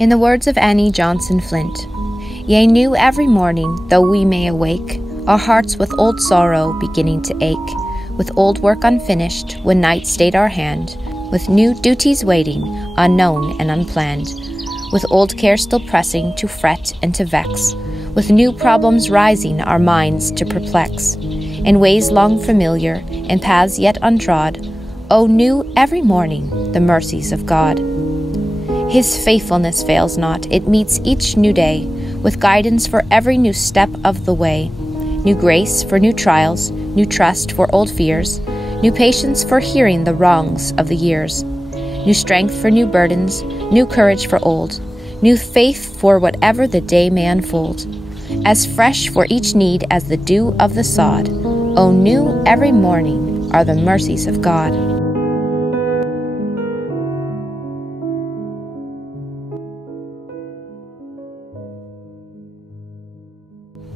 In the words of Johnson Flint, "Yea, new every morning, though we may awake, our hearts with old sorrow beginning to ache, with old work unfinished, when night stayed our hand, with new duties waiting, unknown and unplanned, with old cares still pressing to fret and to vex, with new problems rising our minds to perplex, in ways long familiar, in paths yet untrod, O new every morning the mercies of God. His faithfulness fails not, it meets each new day, with guidance for every new step of the way, new grace for new trials, new trust for old fears, new patience for hearing the wrongs of the years, new strength for new burdens, new courage for old, new faith for whatever the day may unfold, as fresh for each need as the dew of the sod. O new every morning are the mercies of God."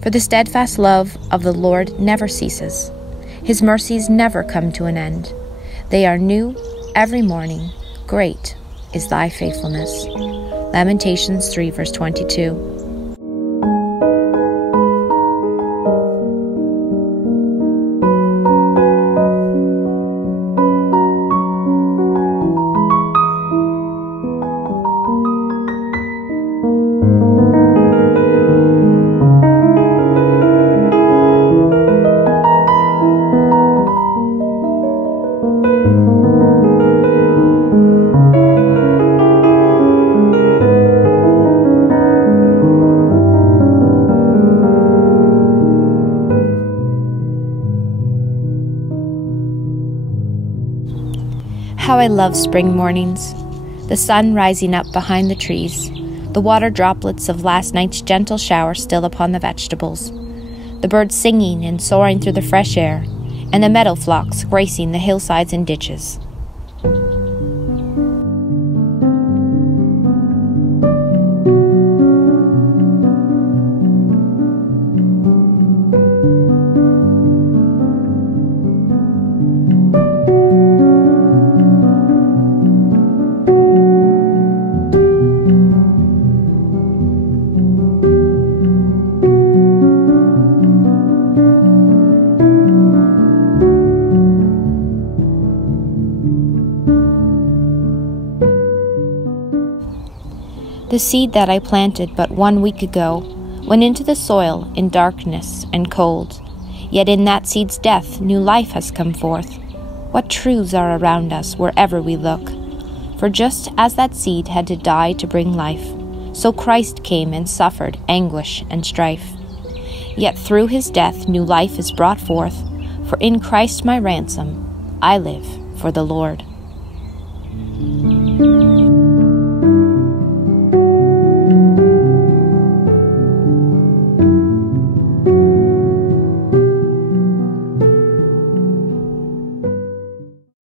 For the steadfast love of the Lord never ceases. His mercies never come to an end. They are new every morning. Great is thy faithfulness. Lamentations 3 verse 22. How I love spring mornings, the sun rising up behind the trees, the water droplets of last night's gentle shower still upon the vegetables, the birds singing and soaring through the fresh air, and the meadow flocks gracing the hillsides and ditches. The seed that I planted but 1 week ago went into the soil in darkness and cold. Yet in that seed's death new life has come forth. What truths are around us wherever we look. For just as that seed had to die to bring life, so Christ came and suffered anguish and strife. Yet through his death new life is brought forth, for in Christ my ransom I live for the Lord.